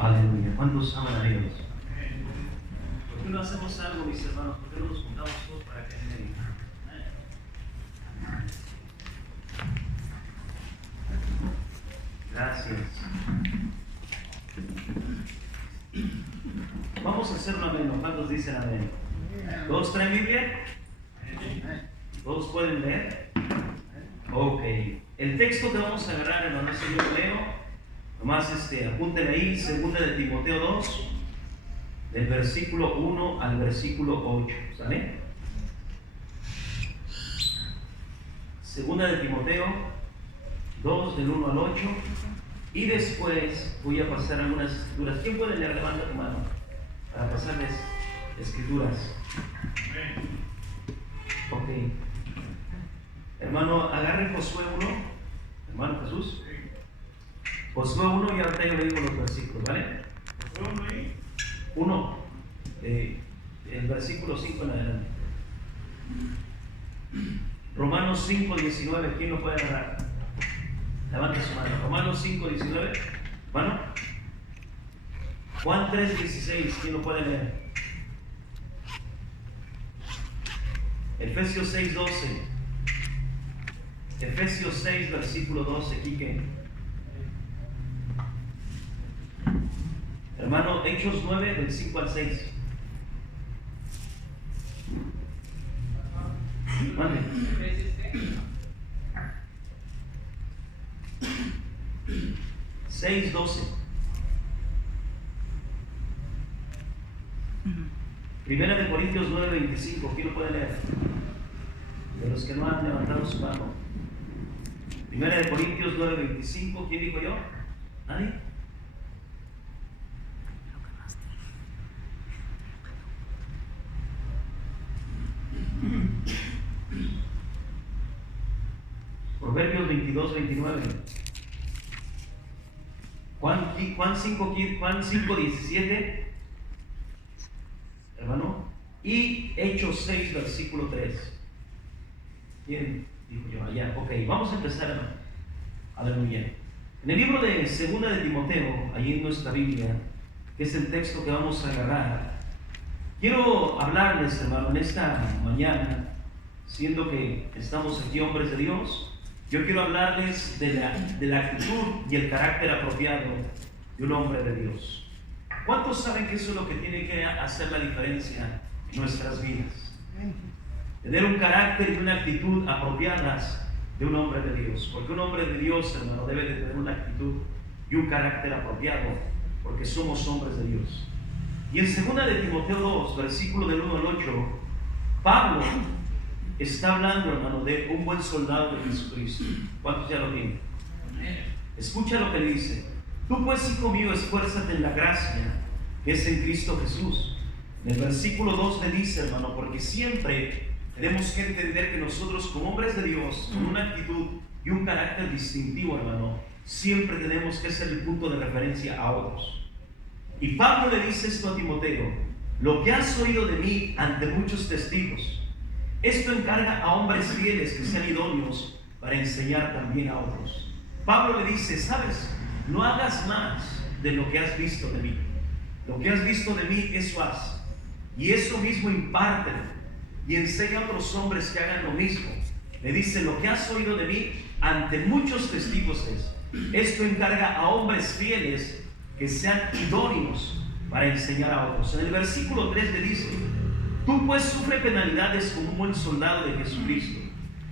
Aleluya. ¿Cuántos aman a Dios? ¿Por qué no hacemos algo, mis hermanos? ¿Por qué no nos juntamos todos para que me digan? Gracias. Vamos a hacer un amén. ¿Cuántos dicen amén? ¿Todos traen Biblia? ¿Todos pueden leer? Ok. El texto que vamos a agarrar, hermano, si yo lo leo, nomás apúntenle ahí, 2 de Timoteo 2, del versículo 1 al versículo 8. ¿Sale? 2 de Timoteo 2, del 1 al 8. Y después voy a pasar algunas escrituras. ¿Quién puede leer? Levanta tu mano para pasarles escrituras. Ok. Hermano, agarre Josué 1. Hermano Jesús. Josué 1 y ahorita yo le digo los versículos, ¿vale? Josué 1 ahí. 1. El versículo 5 en adelante. Romanos 5, 19. ¿Quién lo puede agarrar? Levante su mano. Romanos 5, 19. Bueno. Juan 3, 16. ¿Quién lo puede leer? Efesios 6, 12. Efesios 6, versículo 12. Quique. Hermano, Hechos 9, del 5 al 6. Mande. 6, 12. Primera de Corintios 9, 25. ¿Quién lo puede leer? De los que no han levantado su mano. Primera de Corintios 9, 25. ¿Quién dijo yo? ¿Nadie? Proverbios 22, 29. Juan 5, 17. Hermano. Y Hechos 6, versículo 3. ¿Quién dijo yo? Allá. Ok, vamos a empezar, hermano. Aleluya. En el libro de 2 de Timoteo, allí en nuestra Biblia, que es el texto que vamos a agarrar, quiero hablarles, hermano, en esta mañana, siendo que estamos aquí hombres de Dios. Yo quiero hablarles de la actitud y el carácter apropiado de un hombre de Dios. ¿Cuántos saben que eso es lo que tiene que hacer la diferencia en nuestras vidas? Tener un carácter y una actitud apropiadas de un hombre de Dios. Porque un hombre de Dios, hermano, debe de tener una actitud y un carácter apropiado, porque somos hombres de Dios. Y en 2 de Timoteo 2, versículo del 1 al 8, Pablo está hablando, hermano, de un buen soldado de Jesucristo. ¿Cuántos ya lo tienen? Escucha lo que le dice. Tú pues, hijo mío, esfuérzate en la gracia que es en Cristo Jesús. En el versículo 2 le dice, hermano, porque siempre tenemos que entender que nosotros como hombres de Dios, con una actitud y un carácter distintivo, hermano, siempre tenemos que ser el punto de referencia a otros. Y Pablo le dice esto a Timoteo: lo que has oído de mí ante muchos testigos, esto encarga a hombres fieles que sean idóneos para enseñar también a otros. Pablo le dice: sabes, no hagas más de lo que has visto de mí. Lo que has visto de mí, eso haz. Y eso mismo impártelo y enseña a otros hombres que hagan lo mismo. Le dice: lo que has oído de mí ante muchos testigos es. Esto encarga a hombres fieles que sean idóneos para enseñar a otros. En el versículo 3 le dice: tú pues sufre penalidades como un buen soldado de Jesucristo.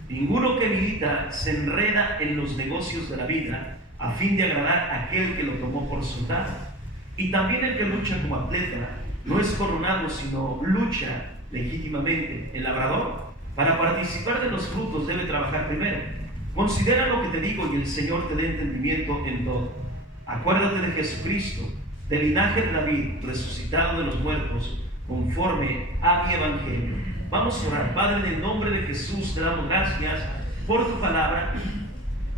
Ninguno que milita se enreda en los negocios de la vida a fin de agradar a aquel que lo tomó por soldado. Y también el que lucha como atleta no es coronado, sino lucha legítimamente. El labrador, para participar de los frutos, debe trabajar primero. Considera lo que te digo y el Señor te dé entendimiento en todo. Acuérdate de Jesucristo, del linaje de David, resucitado de los muertos, conforme a mi evangelio. Vamos a orar. Padre, en el nombre de Jesús te damos gracias por tu palabra.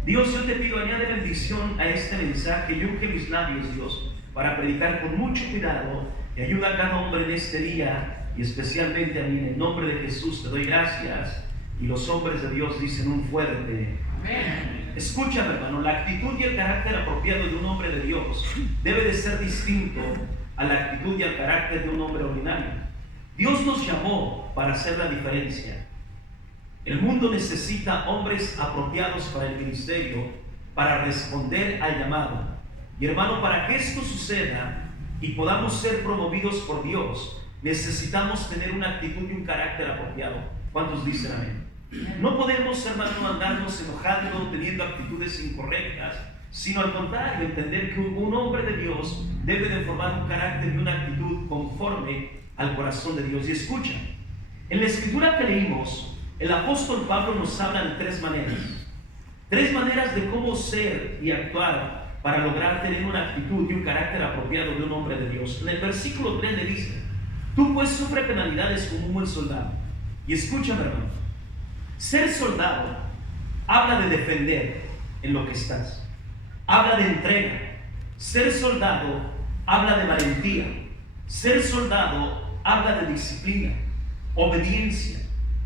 Dios, yo te pido, añade bendición a este mensaje y unge mis labios, Dios, para predicar con mucho cuidado, y ayuda a cada hombre en este día, y especialmente a mí. En el nombre de Jesús te doy gracias. Y los hombres de Dios dicen un fuerte amén. Escúchame, hermano, la actitud y el carácter apropiado de un hombre de Dios debe de ser distinto a la actitud y al carácter de un hombre ordinario. Dios nos llamó para hacer la diferencia. El mundo necesita hombres apropiados para el ministerio, para responder al llamado. Y hermano, para que esto suceda y podamos ser promovidos por Dios, necesitamos tener una actitud y un carácter apropiado. ¿Cuántos dicen amén? No podemos, hermano, andarnos enojando, teniendo actitudes incorrectas, sino al contrario, entender que un hombre de Dios debe de formar un carácter y una actitud conforme al corazón de Dios. Y escucha, en la escritura que leímos, el apóstol Pablo nos habla de tres maneras de cómo ser y actuar para lograr tener una actitud y un carácter apropiado de un hombre de Dios. En el versículo 3 le dice: tú pues sufre penalidades como un buen soldado. Y escúchame, hermano, ser soldado habla de defender en lo que estás, habla de entrega. Ser soldado habla de valentía. Ser soldado habla de disciplina, obediencia,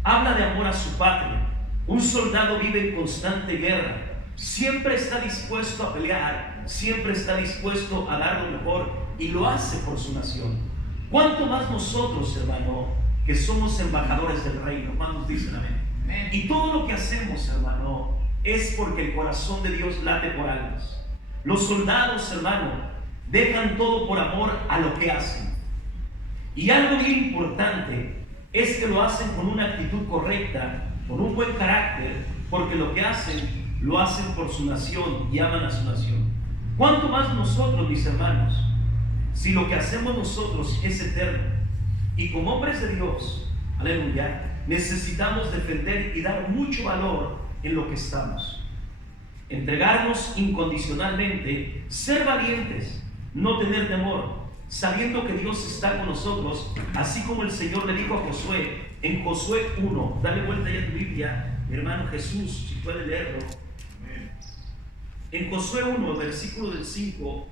habla de amor a su patria. Un soldado vive en constante guerra, siempre está dispuesto a pelear, siempre está dispuesto a dar lo mejor y lo hace por su nación. ¿Cuánto más nosotros, hermano, que somos embajadores del reino? ¿Cuántos dicen amén? Amén. Y todo lo que hacemos, hermano, es porque el corazón de Dios late por almas. Los soldados, hermano, dejan todo por amor a lo que hacen. Y algo bien importante es que lo hacen con una actitud correcta, con un buen carácter, porque lo que hacen, lo hacen por su nación y aman a su nación. ¿Cuánto más nosotros, mis hermanos, si lo que hacemos nosotros es eterno? Y como hombres de Dios, aleluya, necesitamos defender y dar mucho valor en lo que estamos. Entregarnos incondicionalmente, ser valientes, no tener temor, sabiendo que Dios está con nosotros, así como el Señor le dijo a Josué en Josué 1. Dale vuelta ya a tu Biblia, mi hermano Jesús, si puede leerlo. En Josué 1, versículo del 5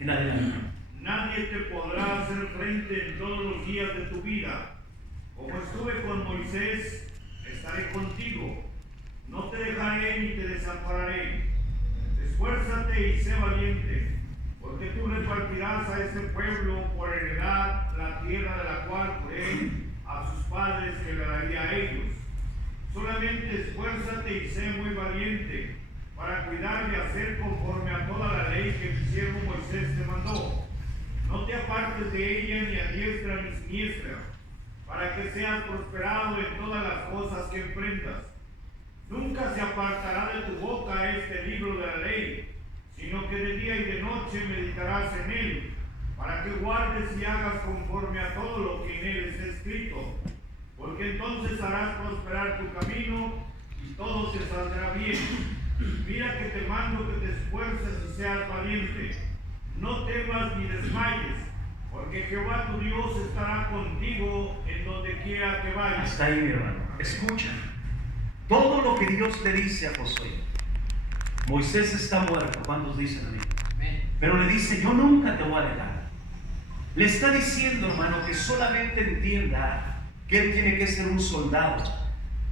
en adelante. Nadie te podrá hacer frente en todos los días de tu vida. Como estuve con Moisés, estaré contigo. No te dejaré ni te desampararé. Esfuérzate y sé valiente, porque tú repartirás a este pueblo por heredad la tierra de la cual juré a sus padres que le daría a ellos. Solamente esfuérzate y sé muy valiente, para cuidar y hacer conforme a toda la ley que mi siervo Moisés te mandó. No te apartes de ella ni a diestra ni siniestra, para que seas prosperado en todas las cosas que emprendas. Nunca se apartará de tu boca este libro de la ley, sino que de día y de noche meditarás en él, para que guardes y hagas conforme a todo lo que en él está escrito, porque entonces harás prosperar tu camino y todo te saldrá bien. Mira que te mando que te esfuerces y seas valiente. No temas ni desmayes, porque Jehová tu Dios estará contigo en donde quiera que vayas. Hasta ahí, mi hermano. Escucha. Todo lo que Dios le dice a Josué. Moisés está muerto. ¿Cuántos dicen amén? Pero le dice: yo nunca te voy a dejar. Le está diciendo, hermano, que solamente entienda que él tiene que ser un soldado,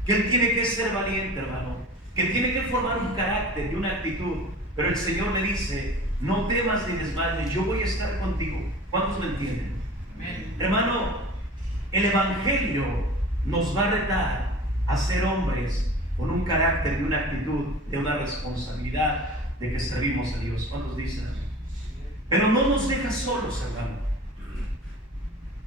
que él tiene que ser valiente, hermano, que tiene que formar un carácter y una actitud. Pero el Señor le dice: no temas ni desmayes, yo voy a estar contigo. ¿Cuántos me entienden? Amén. Hermano, el Evangelio nos va a retar a ser hombres con un carácter y una actitud de una responsabilidad de que servimos a Dios. ¿Cuántos dicen? Pero no nos deja solos, hermano.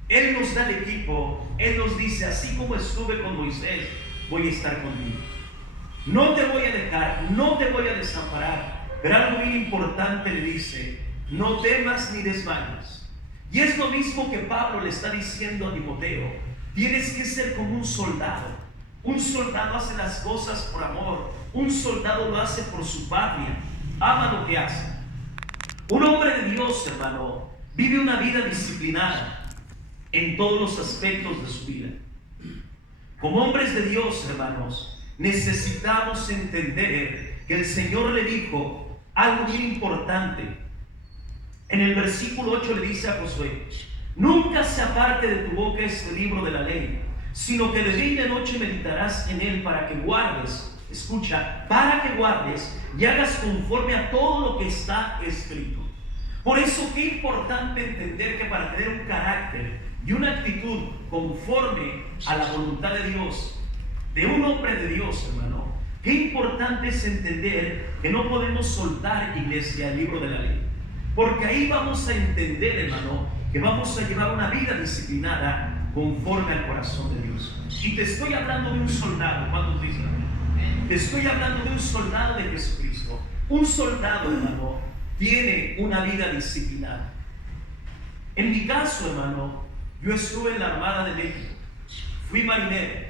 Él nos da el equipo. Él nos dice: así como estuve con Moisés, voy a estar contigo. No te voy a dejar, no te voy a desamparar. Pero algo muy importante le dice: no temas ni desmayes. Y es lo mismo que Pablo le está diciendo a Timoteo: tienes que ser como un soldado. Un soldado hace las cosas por amor. Un soldado lo hace por su patria. Ama lo que hace. Un hombre de Dios, hermano, vive una vida disciplinada en todos los aspectos de su vida. Como hombres de Dios, hermanos, necesitamos entender que el Señor le dijo algo bien importante. En el versículo 8 le dice a Josué: nunca se aparte de tu boca este libro de la ley, sino que de día y de noche meditarás en él, para que guardes escucha, para que guardes y hagas conforme a todo lo que está escrito. Por eso qué importante entender que para tener un carácter y una actitud conforme a la voluntad de Dios, de un hombre de Dios, hermano, qué importante es entender que no podemos soltar, iglesia, el libro de la ley. Porque ahí vamos a entender, hermano, que vamos a llevar una vida disciplinada conforme al corazón de Dios. Y te estoy hablando de un soldado. ¿Cuántos dicen amén? Te estoy hablando de un soldado de Jesucristo. Un soldado, hermano, tiene una vida disciplinada. En mi caso, hermano, yo estuve en la Armada de México. Fui marinero.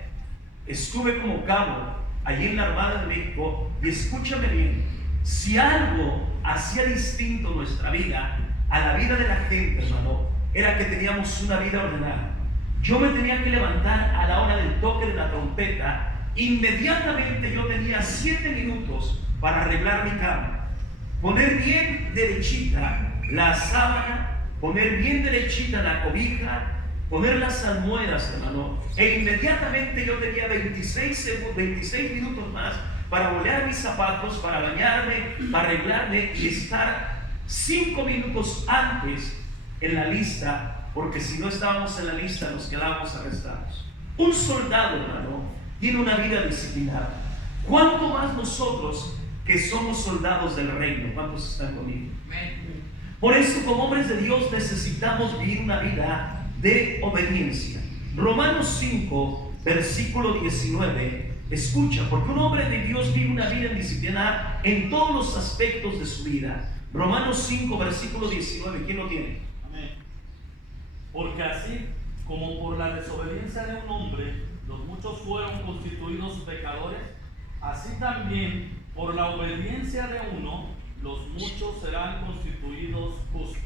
Estuve como cabo allí en la Armada de México. Y escúchame bien, si algo hacía distinto nuestra vida a la vida de la gente, hermano, era que teníamos una vida ordenada. Yo me tenía que levantar a la hora del toque de la trompeta. Inmediatamente yo tenía 7 minutos para arreglar mi cama, poner bien derechita la sábana, poner bien derechita la cobija, poner las almohadas, hermano, e inmediatamente yo tenía 26 minutos más para bolear mis zapatos, para bañarme, para arreglarme y estar 5 minutos antes en la lista, porque si no estábamos en la lista nos quedábamos arrestados. Un soldado, hermano, tiene una vida disciplinada. ¿Cuánto más nosotros que somos soldados del reino? ¿Cuántos están conmigo? Por eso, como hombres de Dios, necesitamos vivir una vida de obediencia. Romanos 5, versículo 19. Escucha, porque un hombre de Dios vive una vida disciplinada en todos los aspectos de su vida. Romanos 5, versículo 19. ¿Quién lo tiene? Amén. Porque así como por la desobediencia de un hombre los muchos fueron constituidos pecadores, así también por la obediencia de uno los muchos serán constituidos justos.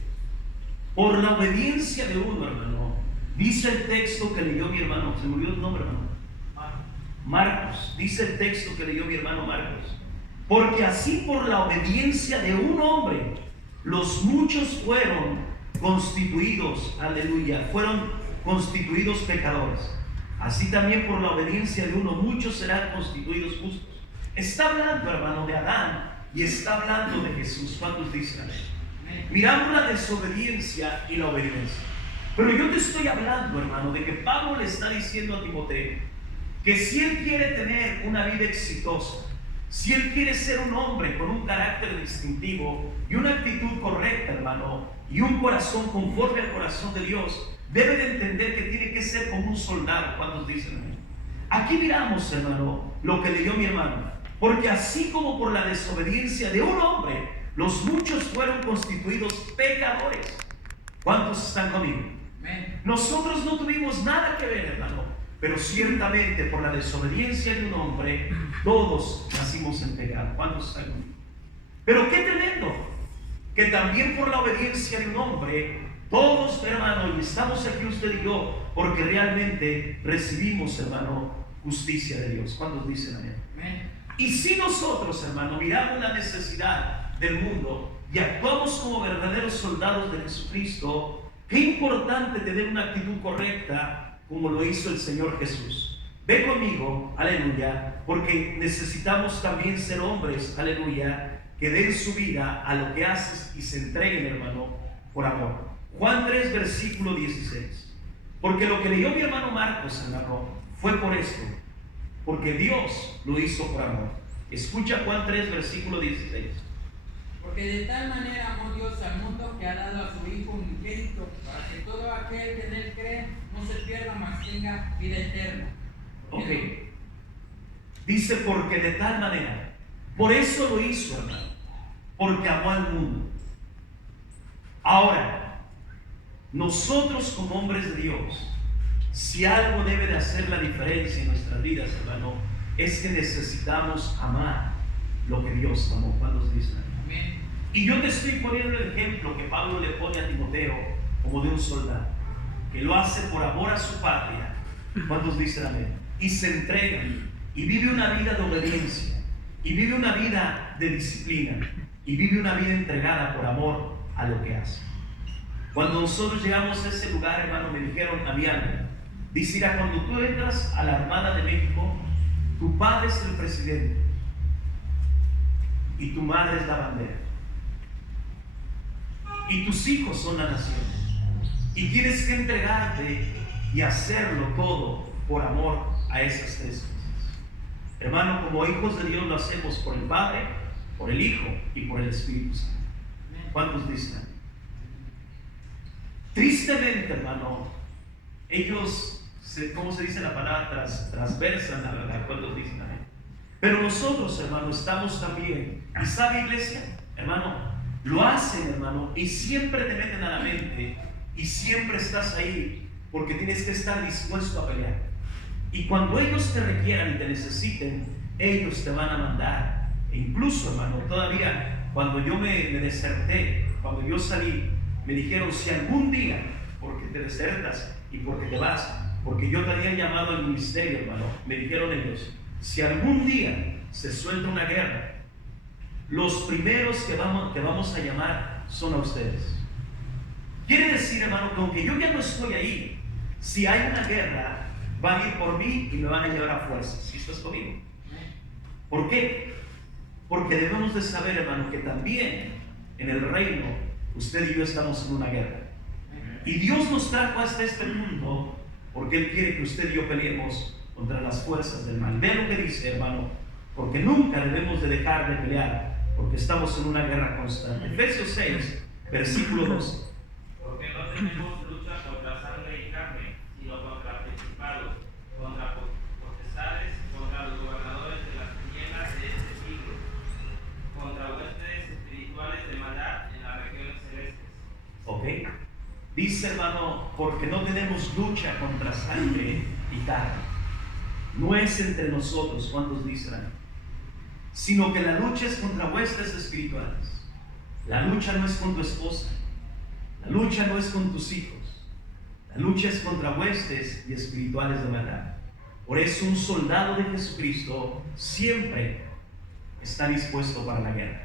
Por la obediencia de uno, hermano. Dice el texto que leyó mi hermano. Se me olvidó tu nombre, hermano. Marcos. Dice el texto que leyó mi hermano Marcos. Porque así por la obediencia de un hombre los muchos fueron constituidos, aleluya, fueron constituidos pecadores. Así también por la obediencia de uno muchos serán constituidos justos. Está hablando, hermano, de Adán y está hablando de Jesús. ¿Cuántos dicen amén? Miramos la desobediencia y la obediencia. Pero yo te estoy hablando, hermano, de que Pablo le está diciendo a Timoteo que si él quiere tener una vida exitosa, si él quiere ser un hombre con un carácter distintivo y una actitud correcta, hermano, y un corazón conforme al corazón de Dios, debe de entender que tiene que ser como un soldado. ¿Cuántos dicen amén? Aquí miramos, hermano, lo que leyó mi hermano. Porque así como por la desobediencia de un hombre, los muchos fueron constituidos pecadores. ¿Cuántos están conmigo? Amén. Nosotros no tuvimos nada que ver, hermano, pero ciertamente por la desobediencia de un hombre, todos nacimos en pecado. ¿Cuántos están conmigo? Pero qué tremendo, que también por la obediencia de un hombre, todos, hermano, y estamos aquí usted y yo, porque realmente recibimos, hermano, justicia de Dios. ¿Cuántos dicen amén? Amén. Y si nosotros, hermano, miramos la necesidad del mundo y actuamos como verdaderos soldados de Jesucristo, qué importante tener una actitud correcta como lo hizo el Señor Jesús. Ve conmigo, aleluya, porque necesitamos también ser hombres, aleluya, que den su vida a lo que haces y se entreguen, hermano, por amor. Juan 3, versículo 16. Porque lo que leyó mi hermano Marcos, hermano, fue por esto. Porque Dios lo hizo por amor. Escucha Juan 3, versículo 16. Porque de tal manera amó Dios al mundo que ha dado a su Hijo unigénito, para que todo aquel que en él cree no se pierda, mas tenga vida eterna. Ok. Dice porque de tal manera. Por eso lo hizo, hermano. Porque amó al mundo. Ahora, nosotros como hombres de Dios, si algo debe de hacer la diferencia en nuestras vidas, hermano, es que necesitamos amar lo que Dios amó. Cuando se dice amén. Y yo te estoy poniendo el ejemplo que Pablo le pone a Timoteo como de un soldado, que lo hace por amor a su patria. ¿Cuántos dicen amén? Y se entrega y vive una vida de obediencia, y vive una vida de disciplina, y vive una vida entregada por amor a lo que hace. Cuando nosotros llegamos a ese lugar, hermano, me dijeron a mi alma, dice, mira, cuando tú entras a la Armada de México, tu padre es el presidente, y tu madre es la bandera. Y tus hijos son la nación. Y tienes que entregarte y hacerlo todo por amor a esas tres cosas. Hermano, como hijos de Dios lo hacemos por el Padre, por el Hijo y por el Espíritu Santo. ¿Cuántos dicen? Tristemente, hermano, ellos, ¿cómo se dice la palabra? Transversan la verdad. ¿Cuántos dicen amén? Pero nosotros, hermano, estamos también. ¿Y sabe, iglesia? Hermano, lo hacen, hermano, y siempre te meten a la mente y siempre estás ahí porque tienes que estar dispuesto a pelear. Y cuando ellos te requieran y te necesiten, ellos te van a mandar. E incluso, hermano, todavía cuando yo me deserté, cuando yo salí, me dijeron, si algún día, porque te desertas y porque te vas, porque yo te había llamado al ministerio, hermano, me dijeron ellos, si algún día se suelta una guerra, los primeros que vamos a llamar son a ustedes. Quiere decir, hermano, que aunque yo ya no estoy ahí, si hay una guerra, van a ir por mí y me van a llevar a fuerzas. ¿Sí estás conmigo? ¿Por qué? Porque debemos de saber, hermano, que también en el reino, usted y yo estamos en una guerra. Y Dios nos trajo hasta este mundo porque Él quiere que usted y yo peleemos contra las fuerzas del mal. Vean lo que dice, hermano, porque nunca debemos de dejar de pelear, porque estamos en una guerra constante. Efesios 6, versículo 12. Porque no tenemos lucha contra sangre y carne, sino contra principados, contra potestades, contra los gobernadores de las tinieblas de este siglo, contra huestes espirituales de maldad en las regiones celestes. Ok. Dice, hermano, porque no tenemos lucha contra sangre y carne. No es entre nosotros, ¿cuántos dicen? Sino que la lucha es contra huestes espirituales. La lucha no es con tu esposa. La lucha no es con tus hijos. La lucha es contra huestes y espirituales de maldad. Por eso un soldado de Jesucristo siempre está dispuesto para la guerra.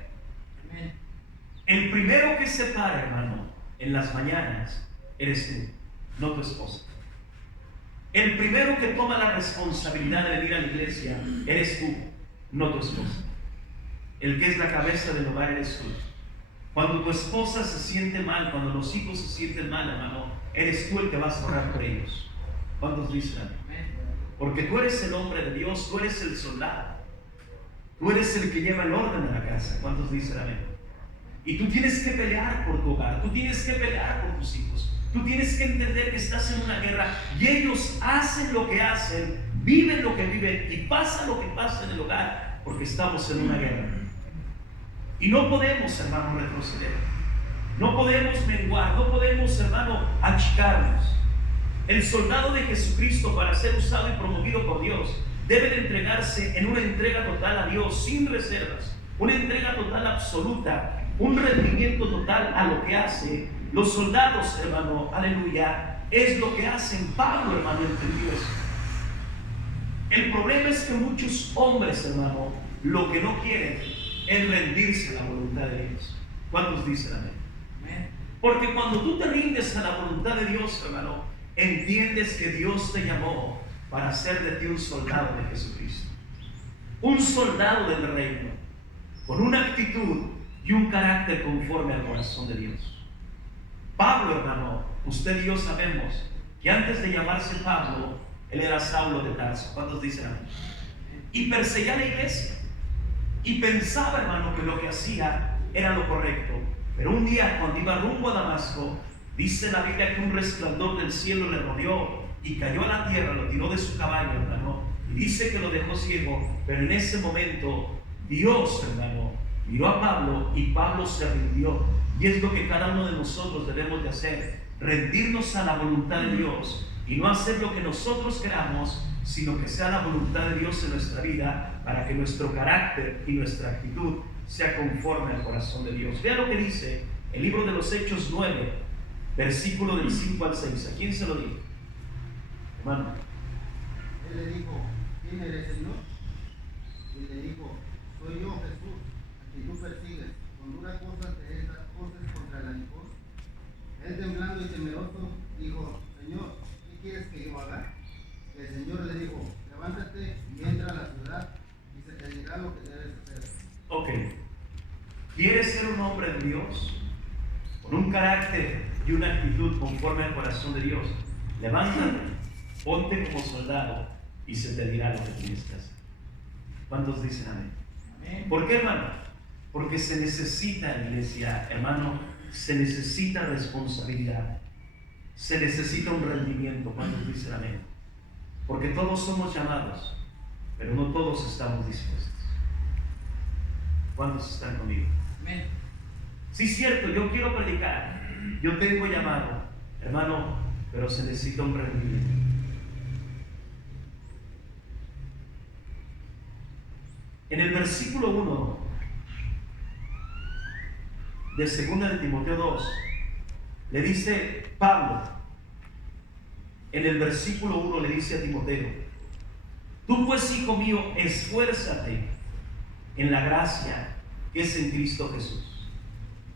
El primero que se para, hermano, en las mañanas eres tú, no tu esposa. El primero que toma la responsabilidad de venir a la iglesia eres tú, no tu esposa. El que es la cabeza del hogar eres tú. Cuando tu esposa se siente mal, cuando los hijos se sienten mal, hermano, eres tú el que vas a orar por ellos. ¿Cuántos dicen? Porque tú eres el hombre de Dios, tú eres el soldado. Tú eres el que lleva el orden en la casa. ¿Cuántos dicen amén? Y tú tienes que pelear por tu hogar, tú tienes que pelear por tus hijos. Tú tienes que entender que estás en una guerra y ellos hacen lo que hacen, viven lo que viven y pasa lo que pasa en el hogar porque estamos en una guerra. Y no podemos, hermano, retroceder. No podemos menguar, no podemos, hermano, achicarnos. El soldado de Jesucristo, para ser usado y promovido por Dios, debe de entregarse en una entrega total a Dios, sin reservas, una entrega total absoluta, un rendimiento total a lo que hace. Los soldados, hermano, aleluya, es lo que hacen. Pablo, hermano, entendió eso. El problema es que muchos hombres, hermano, lo que no quieren es rendirse a la voluntad de Dios. ¿Cuántos dicen amén? Porque cuando tú te rindes a la voluntad de Dios, hermano, entiendes que Dios te llamó para hacer de ti un soldado de Jesucristo. Un soldado del reino, con una actitud y un carácter conforme al corazón de Dios. Pablo, hermano, usted y yo sabemos que antes de llamarse Pablo, él era Saulo de Tarso. ¿Cuántos dicen amén? Y perseguía a la iglesia. Y pensaba, hermano, que lo que hacía era lo correcto. Pero un día, cuando iba rumbo a Damasco, dice la Biblia que un resplandor del cielo le rodeó y cayó a la tierra, lo tiró de su caballo, hermano. Y dice que lo dejó ciego. Pero en ese momento, Dios, hermano, miró a Pablo y Pablo se rindió. Y es lo que cada uno de nosotros debemos de hacer: rendirnos a la voluntad de Dios y no hacer lo que nosotros queramos, sino que sea la voluntad de Dios en nuestra vida, para que nuestro carácter y nuestra actitud sea conforme al corazón de Dios. Vea lo que dice el libro de los Hechos 9, versículo del 5 al 6. ¿A quién se lo dijo? Hermano. Él le dijo: ¿quién eres, Señor? Y le dijo: soy yo, Jesús, a quien tú persigues. Con duras cosas de esas cosas contra el aguijón. Él, temblando y temeroso, dijo: Señor, ¿qué quieres que yo haga? Y el Señor le dijo: levántate y entra a la ciudad y se te dirá lo que debes hacer. Ok, ¿Quieres ser un hombre de Dios? Con un carácter y una actitud conforme al corazón de Dios. Levántate, ponte como soldado y se te dirá lo que tienes que hacer. ¿Cuántos dicen amén? Amén. ¿Por qué, hermano? Porque se necesita, iglesia, hermano, se necesita responsabilidad. Se necesita un rendimiento. ¿Cuántos dicen amén? Porque todos somos llamados, pero no todos estamos dispuestos. ¿Cuántos están conmigo? Amén. Sí, es cierto, yo quiero predicar, yo tengo llamado, hermano, pero se necesita un rendimiento. En el versículo 1 de 2 de Timoteo 2, le dice Pablo, en el versículo 1 le dice a Timoteo: tú pues, hijo mío, esfuérzate en la gracia que es en Cristo Jesús.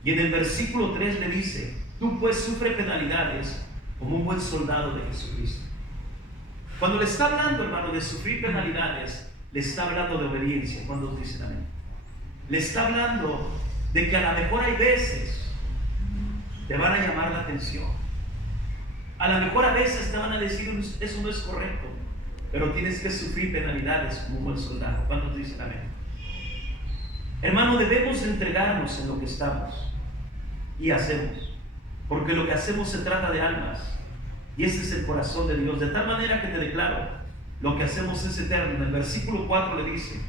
Y en el versículo 3 le dice: tú pues sufre penalidades como un buen soldado de Jesucristo. Cuando le está hablando, hermano, de sufrir penalidades, le está hablando de obediencia. ¿Cuántos dicen amén? Le está hablando de que a lo mejor hay veces te van a llamar la atención. A lo mejor a veces te van a decir: eso no es correcto, pero tienes que sufrir penalidades como un buen soldado. ¿Cuántos dicen amén? Hermano, debemos entregarnos en lo que estamos y hacemos, porque lo que hacemos se trata de almas, y ese es el corazón de Dios. De tal manera que te declaro, lo que hacemos es eterno. En el versículo 4 le dice: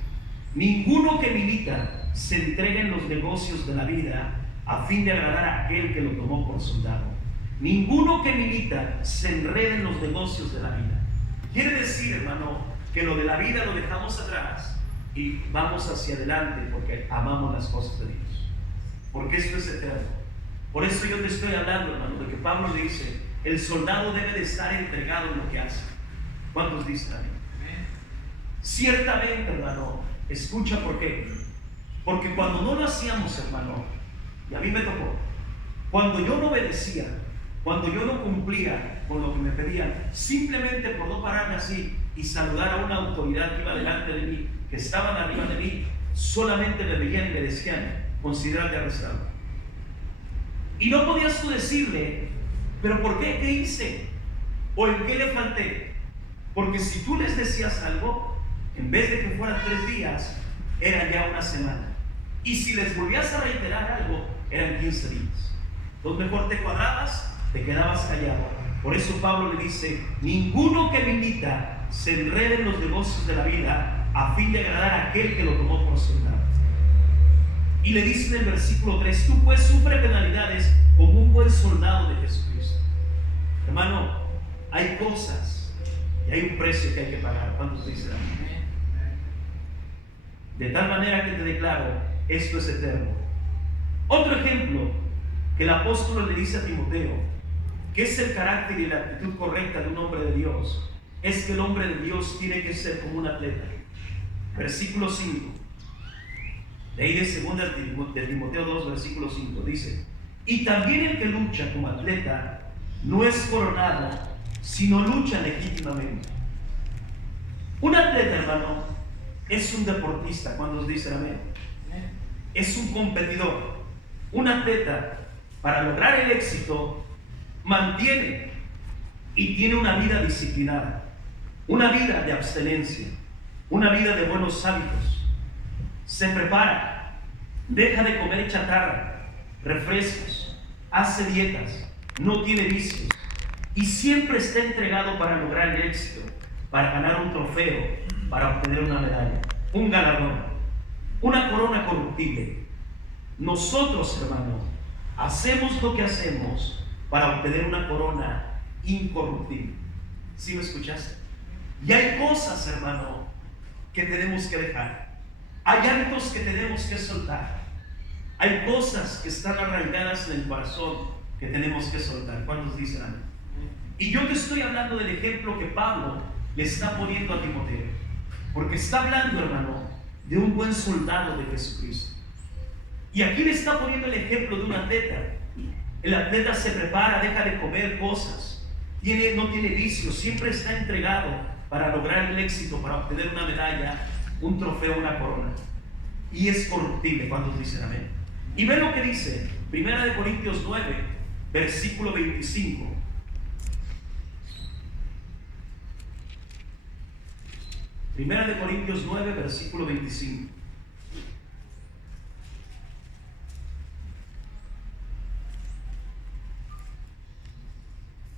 ninguno que milita se entrega en los negocios de la vida a fin de agradar a aquel que lo tomó por soldado. Ninguno que milita se enreda en los negocios de la vida. Quiere decir, hermano, que lo de la vida lo dejamos atrás y vamos hacia adelante porque amamos las cosas de Dios, porque esto es eterno. Por eso yo te estoy hablando, hermano, de que Pablo dice: el soldado debe de estar entregado en lo que hace. ¿Cuántos dicen amén? Ciertamente, hermano, escucha por qué. Porque cuando no lo hacíamos, hermano, y a mí me tocó, cuando yo no obedecía, cuando yo no cumplía con lo que me pedían, simplemente por no pararme así y saludar a una autoridad que iba delante de mí, que estaban arriba de mí, solamente me veían y me decían: considérate arrestado. Y no podías tú decirle: ¿pero por qué? ¿Qué hice? ¿O en qué le falté? Porque si tú les decías algo, en vez de que fueran 3 días, era ya una semana. Y si les volvías a reiterar algo, eran 15 días. Entonces mejor te cuadrabas, te quedabas callado. Por eso Pablo le dice: ninguno que milita se enrede en los negocios de la vida a fin de agradar a aquel que lo tomó por soldado. Y le dice en el versículo 3: tú pues sufre penalidades como un buen soldado de Jesucristo. Hermano, hay cosas y hay un precio que hay que pagar. ¿Cuántos dicen amén? De tal manera que te declaro, esto es eterno. Otro ejemplo que el apóstol le dice a Timoteo, que es el carácter y la actitud correcta de un hombre de Dios, es que el hombre de Dios tiene que ser como un atleta. Versículo 5. De ahí de 2 de Timoteo 2, versículo 5, dice: y también el que lucha como atleta no es coronado, sino lucha legítimamente. Un atleta, hermano, es un deportista. ¿Cuántos dicen amén? Es un competidor. Un atleta, para lograr el éxito, mantiene y tiene una vida disciplinada, una vida de abstenencia, una vida de buenos hábitos. Se prepara, deja de comer chatarra, refrescos, hace dietas, no tiene vicios y siempre está entregado para lograr el éxito, para ganar un trofeo, para obtener una medalla, un galardón, una corona corruptible. Nosotros, hermano, hacemos lo que hacemos para obtener una corona incorruptible. ¿Sí me escuchaste? Y hay cosas, hermano, que tenemos que dejar. Hay hábitos que tenemos que soltar. Hay cosas que están arraigadas en el corazón que tenemos que soltar. ¿Cuántos dicen amén? Y yo te estoy hablando del ejemplo que Pablo le está poniendo a Timoteo, porque está hablando, hermano, de un buen soldado de Jesucristo. Y aquí le está poniendo el ejemplo de un atleta. El atleta se prepara, deja de comer cosas, no tiene vicios, siempre está entregado para lograr el éxito, para obtener una medalla, un trofeo, una corona. Y es corruptible. ¿Cuántos dicen amén? Y ve lo que dice, 1 Corintios 9, versículo 25. Primera de Corintios 9, versículo 25.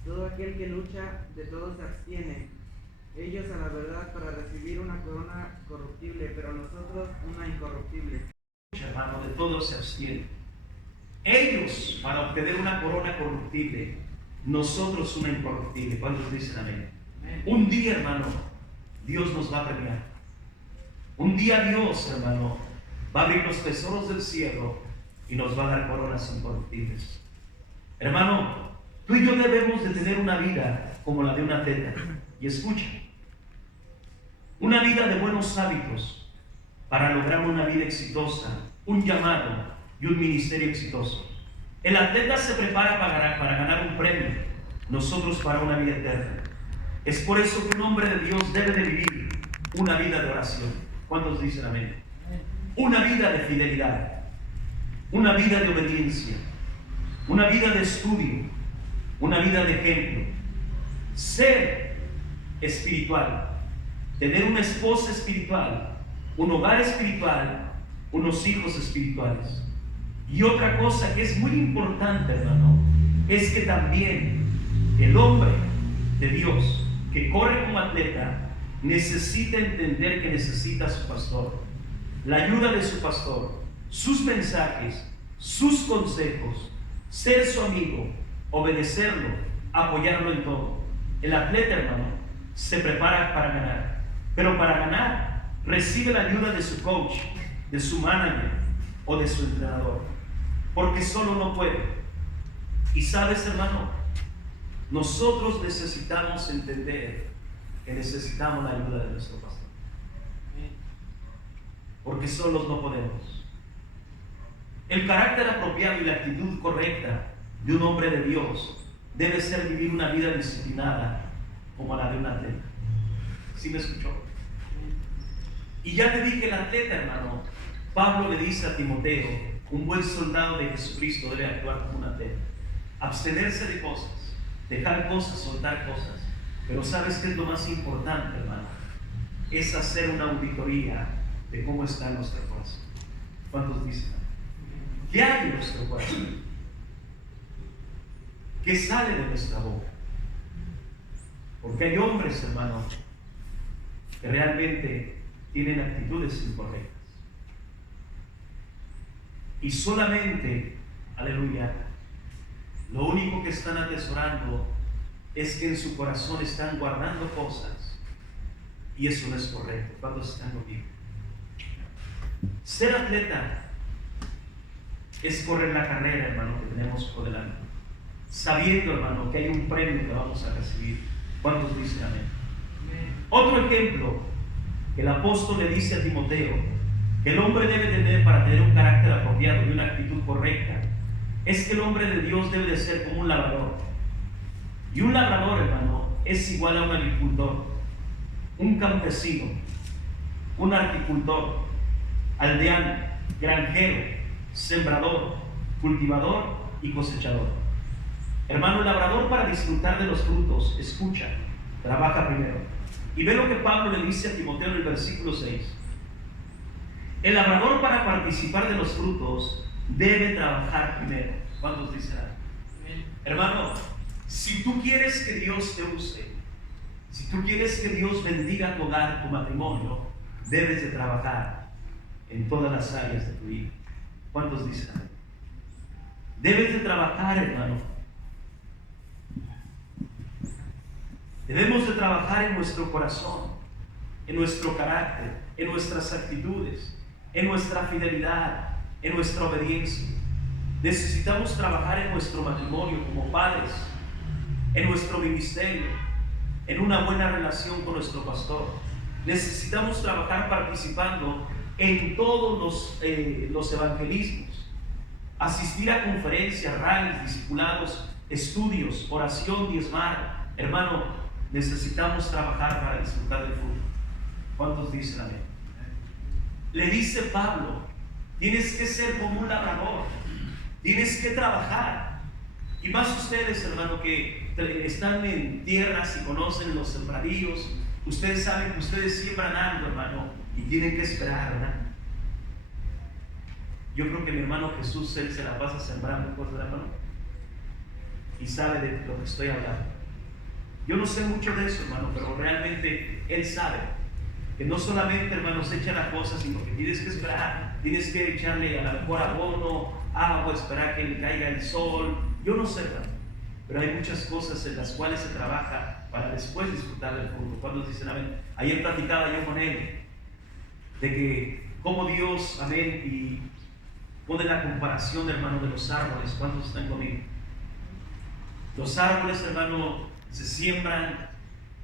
Todo aquel que lucha, de todo se abstiene. Ellos a la verdad para recibir una corona corruptible, pero nosotros una incorruptible. Hermano, de todo se abstiene. Ellos para obtener una corona corruptible, nosotros una incorruptible. ¿Cuántos dicen amén? Un día, hermano, Dios nos va a premiar. Un día Dios, hermano, va a abrir los tesoros del cielo y nos va a dar coronas incorruptibles. Hermano, tú y yo debemos de tener una vida como la de un atleta. Y escucha, una vida de buenos hábitos para lograr una vida exitosa, un llamado y un ministerio exitoso. El atleta se prepara para ganar un premio, nosotros para una vida eterna. Es por eso que un hombre de Dios debe de vivir una vida de oración. ¿Cuántos dicen amén? Una vida de fidelidad, una vida de obediencia, una vida de estudio, una vida de ejemplo, ser espiritual, tener una esposa espiritual, un hogar espiritual, unos hijos espirituales. Y otra cosa que es muy importante, hermano, es que también el hombre de Dios que corre como atleta necesita entender que necesita a su pastor, la ayuda de su pastor, sus mensajes, sus consejos, ser su amigo, obedecerlo, apoyarlo en todo. El atleta, hermano, se prepara para ganar, pero para ganar recibe la ayuda de su coach, de su manager o de su entrenador, porque solo no puede. Y sabes, hermano, nosotros necesitamos entender que necesitamos la ayuda de nuestro pastor, porque solos no podemos. El carácter apropiado y la actitud correcta de un hombre de Dios debe ser vivir una vida disciplinada como la de un atleta. ¿Sí me escuchó? Y ya te dije, el atleta, hermano, Pablo le dice a Timoteo, un buen soldado de Jesucristo debe actuar como un atleta, abstenerse de cosas, dejar cosas, soltar cosas. Pero ¿sabes qué es lo más importante, hermano? Es hacer una auditoría de cómo está nuestro corazón. ¿Cuántos dicen? ¿Qué hay en nuestro corazón? ¿Qué sale de nuestra boca? Porque hay hombres, hermano, que realmente tienen actitudes incorrectas. Y solamente, aleluya, lo único que están atesorando es que en su corazón están guardando cosas. Y eso no es correcto. ¿Cuántos están conmigo? Ser atleta es correr la carrera, hermano, que tenemos por delante, sabiendo, hermano, que hay un premio que vamos a recibir. ¿Cuántos dicen amén? Otro ejemplo que el apóstol le dice a Timoteo que el hombre debe tener para tener un carácter apropiado y una actitud correcta es que el hombre de Dios debe de ser como un labrador. Y un labrador, hermano, es igual a un agricultor, un campesino, un horticultor, aldeano, granjero, sembrador, cultivador y cosechador. Hermano, el labrador, para disfrutar de los frutos, escucha, trabaja primero. Y ve lo que Pablo le dice a Timoteo en el versículo 6. El labrador, para participar de los frutos, debe trabajar primero. ¿Cuántos dicen? Hermano, si tú quieres que Dios te use, si tú quieres que Dios bendiga tu hogar, tu matrimonio, debes de trabajar en todas las áreas de tu vida. ¿Cuántos dicen? Debes de trabajar, hermano. Debemos de trabajar en nuestro corazón, en nuestro carácter, en nuestras actitudes, en nuestra fidelidad, en nuestra obediencia. Necesitamos trabajar en nuestro matrimonio como padres, en nuestro ministerio, en una buena relación con nuestro pastor. Necesitamos trabajar participando en todos los evangelismos, asistir a conferencias, rallies, discipulados, estudios, oración, diezmar. Hermano, necesitamos trabajar para disfrutar del fruto. ¿Cuántos dicen amén? Le dice Pablo Tienes que ser como un labrador. Tienes que trabajar. Y más ustedes, hermano, que están en tierras y conocen los sembradíos. Ustedes saben que ustedes siembran algo, hermano, y tienen que esperar, ¿verdad? Yo creo que mi hermano Jesús, él se la pasa sembrando cosas, hermano, y sabe de lo que estoy hablando. Yo no sé mucho de eso, hermano, pero realmente él sabe que no solamente, hermano, se echa la cosa, sino que tienes que esperar, tienes que echarle a lo mejor abono, agua, esperar que le caiga el sol. Yo no sé, hermano, pero hay muchas cosas en las cuales se trabaja para después disfrutar del fruto. ¿Cuántos dicen amén? Ayer platicaba yo con él de que como Dios, amén, y pone la comparación, hermano, de los árboles. ¿Cuántos están conmigo? Los árboles, hermano, se siembran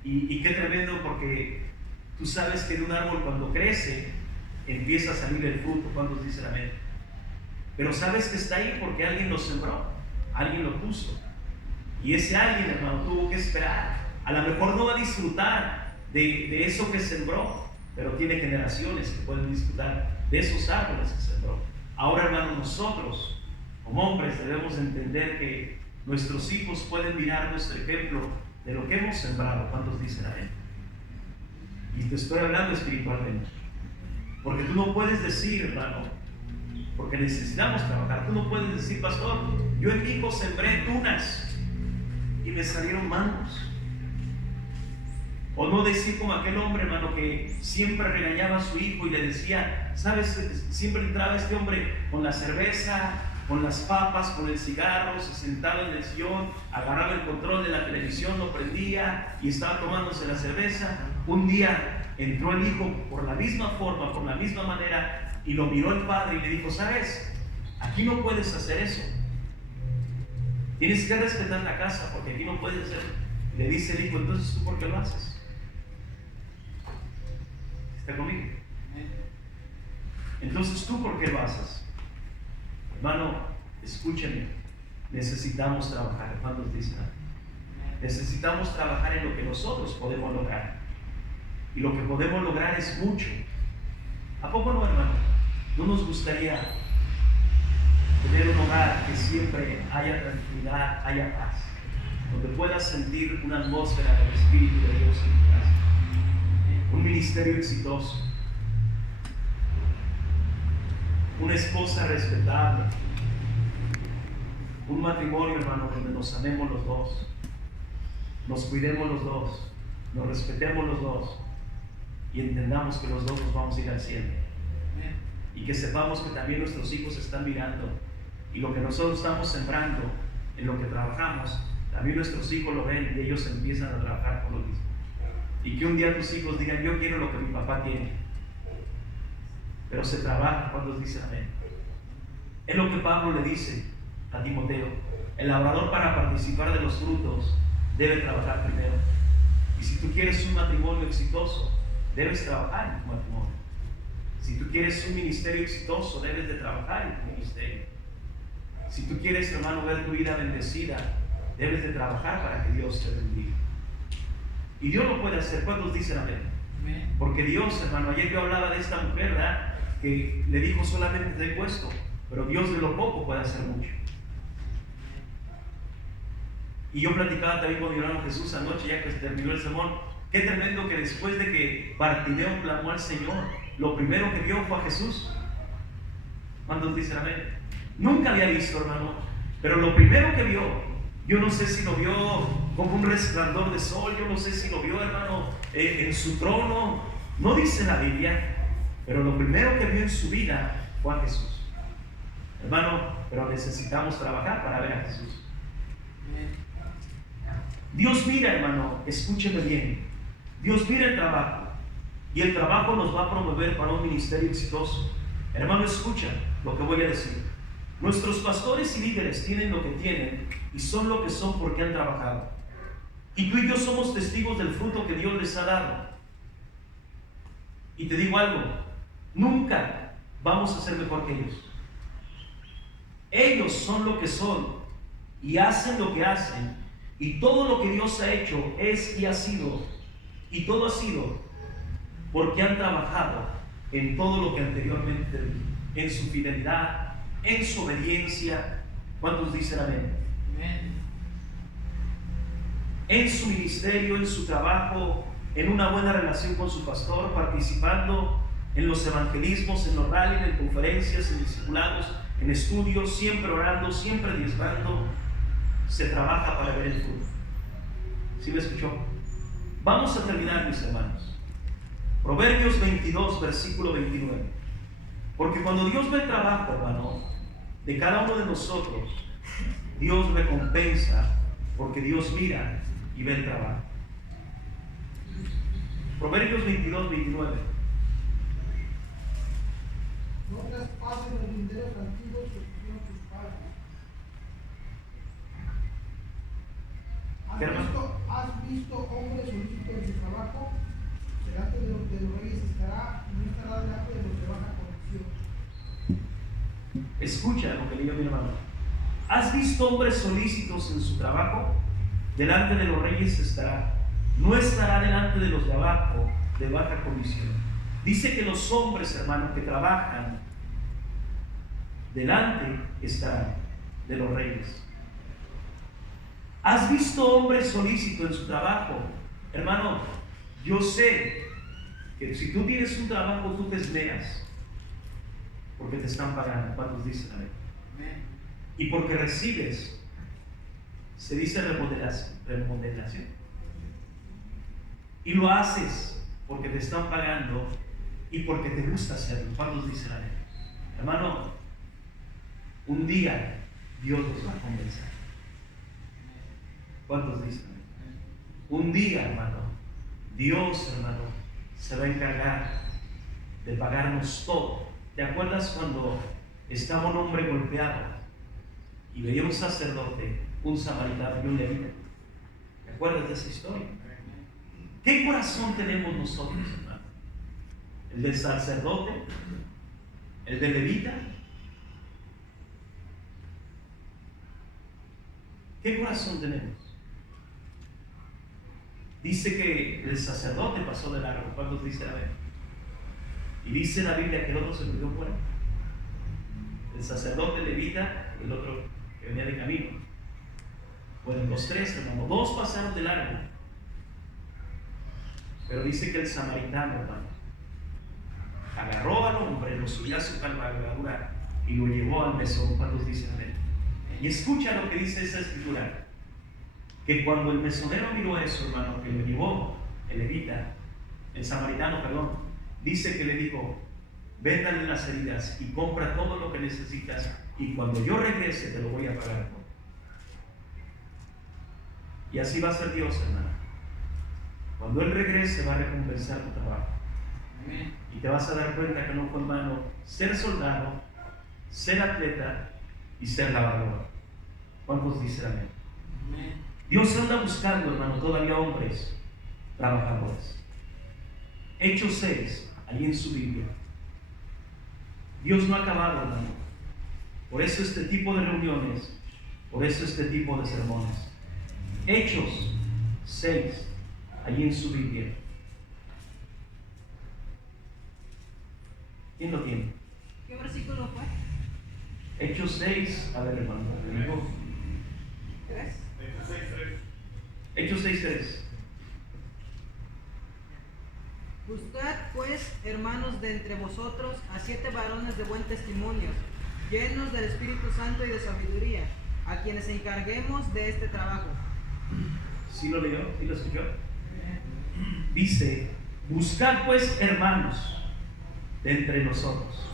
y qué tremendo, porque tú sabes que de un árbol cuando crece empieza a salir el fruto. ¿Cuántos dicen amén? Pero sabes que está ahí porque alguien lo sembró, alguien lo puso, y ese alguien, hermano, tuvo que esperar. A lo mejor no va a disfrutar de eso que sembró, pero tiene generaciones que pueden disfrutar de esos árboles que sembró. Ahora, hermano, nosotros como hombres debemos entender que nuestros hijos pueden mirar nuestro ejemplo de lo que hemos sembrado. ¿Cuántos dicen amén? Y te estoy hablando espiritualmente, porque tú no puedes decir, hermano, porque necesitamos trabajar, tú no puedes decir, pastor, yo en mi hijo sembré tunas y me salieron mangos. O no decir como aquel hombre, hermano, que siempre regañaba a su hijo y le decía, ¿sabes? Siempre entraba este hombre con la cerveza, con las papas, con el cigarro, se sentaba en el sillón, agarraba el control de la televisión, lo prendía y estaba tomándose la cerveza. Un día entró el hijo por la misma forma, por la misma manera, y lo miró el padre y le dijo, ¿sabes? Aquí no puedes hacer eso. Tienes que respetar la casa porque aquí no puedes hacer. Le dice el hijo, entonces ¿tú por qué lo haces? ¿Está conmigo? Entonces ¿tú por qué lo haces? Hermano, escúchame, necesitamos trabajar. ¿Cuántos dicen? Necesitamos trabajar en lo que nosotros podemos lograr. Y lo que podemos lograr es mucho. ¿A poco no, hermano? ¿No nos gustaría tener un hogar que siempre haya tranquilidad, haya paz, donde puedas sentir una atmósfera del Espíritu de Dios en tu casa? Un ministerio exitoso, una esposa respetable, un matrimonio, hermano, donde nos amemos los dos, nos cuidemos los dos, nos respetemos los dos y entendamos que los dos nos vamos a ir al cielo. Y que sepamos que también nuestros hijos están mirando y lo que nosotros estamos sembrando en lo que trabajamos, también nuestros hijos lo ven y ellos empiezan a trabajar por lo mismo. Y que un día tus hijos digan, yo quiero lo que mi papá tiene. Pero se trabaja. Cuando dicen amén. Es lo que Pablo le dice a Timoteo: el labrador, para participar de los frutos, debe trabajar primero. Y si tú quieres un matrimonio exitoso, debes trabajar en tu matrimonio. Si tú quieres un ministerio exitoso, debes de trabajar en tu ministerio. Si tú quieres, hermano, ver tu vida bendecida, debes de trabajar para que Dios te bendiga. Y Dios lo puede hacer. ¿Cuántos dicen amén? Porque Dios, hermano, ayer yo hablaba de esta mujer, ¿verdad?, que le dijo solamente te doy puesto, pero Dios de lo poco puede hacer mucho. Y yo platicaba también con mi hermano Jesús anoche, ya que terminó el sermón. Qué tremendo que después de que Bartimeo clamó al Señor, lo primero que vio fue a Jesús. ¿Cuántos dicen amén? Nunca había visto, hermano, pero lo primero que vio, yo no sé si lo vio como un resplandor de sol, yo no sé si lo vio, hermano, en su trono, no dice la Biblia, pero lo primero que vio en su vida fue a Jesús. Hermano, pero necesitamos trabajar para ver a Jesús. Dios mira, hermano, escúcheme bien, Dios mira el trabajo, y el trabajo nos va a promover para un ministerio exitoso. Hermano, escucha lo que voy a decir. Nuestros pastores y líderes tienen lo que tienen y son lo que son porque han trabajado. Y tú y yo somos testigos del fruto que Dios les ha dado. Y te digo algo, nunca vamos a ser mejor que ellos. Ellos son lo que son y hacen lo que hacen, y todo lo que Dios ha hecho es y ha sido, y todo ha sido porque han trabajado en todo lo que anteriormente en su fidelidad, en su obediencia. ¿Cuántos dicen amén? Amén. En su ministerio, en su trabajo, en una buena relación con su pastor, participando en los evangelismos, en los rallies, en conferencias, en discipulados, en estudios, siempre orando, siempre diezmando. Se trabaja para ver el fruto. ¿Sí me escuchó? Vamos a terminar, mis hermanos. Proverbios 22, versículo 29. Porque cuando Dios ve el trabajo, hermano, de cada uno de nosotros, Dios recompensa, porque Dios mira y ve el trabajo. Proverbios 22, 29. No traspasen los linderos antiguos que pusieron tus padres. ¿Has visto hombres solícitos en su trabajo? Delante de los reyes estará, y no estará delante de los de baja condición. Escucha lo que leyó mi hermano. ¿Has visto hombres solícitos en su trabajo? Delante de los reyes estará, no estará delante de los de abajo, de baja condición. Dice que los hombres, hermanos, que trabajan, delante estarán de los reyes. ¿Has visto hombres solícitos en su trabajo? Hermano, yo sé que si tú tienes un trabajo, tú te esmeras, porque te están pagando. ¿Cuántos dicen amén? Y porque recibes, se dice remuneración. Y lo haces porque te están pagando y porque te gusta hacerlo. ¿Cuántos dicen amén? Hermano, un día Dios nos va a compensar. ¿Cuántos dicen amén? Un día, hermano, Dios, hermano, se va a encargar de pagarnos todo. ¿Te acuerdas cuando estaba un hombre golpeado y veía un sacerdote, un samaritano y un levita? ¿Te acuerdas de esa historia? ¿Qué corazón tenemos nosotros, hermano? ¿El del sacerdote? ¿El del levita? ¿Qué corazón tenemos? Dice que el sacerdote pasó de largo. ¿Cuántos dicen a ver? Y dice la Biblia que el otro se murió fuera. El sacerdote, el levita, el otro que venía de camino. Bueno, los tres, hermano, dos pasaron de largo. Pero dice que el samaritano, hermano, agarró al hombre, lo subió a su cabalgadura y lo llevó al mesón. ¿Cuántos dicen amén? Y escucha lo que dice esa escritura. Que cuando el mesonero miró eso, hermano, que lo llevó el levita, el samaritano, perdón, dice que le dijo: véndale las heridas y compra todo lo que necesitas, y cuando yo regrese te lo voy a pagar todo. Y así va a ser Dios, hermano. Cuando Él regrese va a recompensar tu trabajo. Amén. Y te vas a dar cuenta que no fue en vano ser soldado, ser atleta y ser lavador. ¿Cuántos dicen amén? Amén. Dios anda buscando, hermano, todavía hombres trabajadores. Hechos 6, allí en su Biblia. Dios no ha acabado, hermano. Por eso este tipo de reuniones, por eso este tipo de sermones. Hechos 6, allí en su Biblia. ¿Quién lo tiene? ¿Qué versículo fue? Hechos 6, a ver, hermano, ¿le digo? ¿3? Hechos 6:3. Buscad pues, hermanos, de entre vosotros a 7 varones de buen testimonio, llenos del Espíritu Santo y de sabiduría, a quienes encarguemos de este trabajo. ¿Sí lo leyó? ¿Sí lo escuchó? Dice: buscad pues, hermanos, de entre nosotros.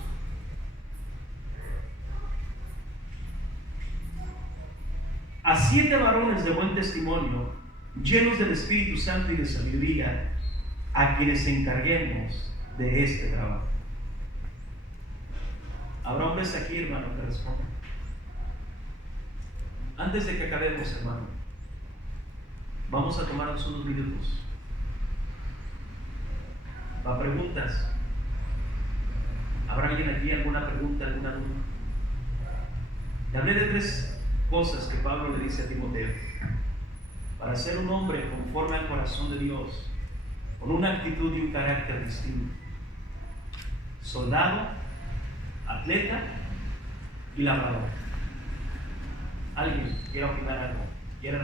A 7 varones de buen testimonio, llenos del Espíritu Santo y de sabiduría, a quienes encarguemos de este trabajo. ¿Habrá hombres aquí, hermano, que respondan? Antes de que acabemos, hermano, vamos a tomarnos unos minutos para preguntas. ¿Habrá alguien aquí alguna pregunta, alguna duda? Te hablé de 3 cosas que Pablo le dice a Timoteo. Para ser un hombre conforme al corazón de Dios, con una actitud y un carácter distinto. Soldado, atleta y labrador. ¿Alguien quiere opinar algo? ¿Quiere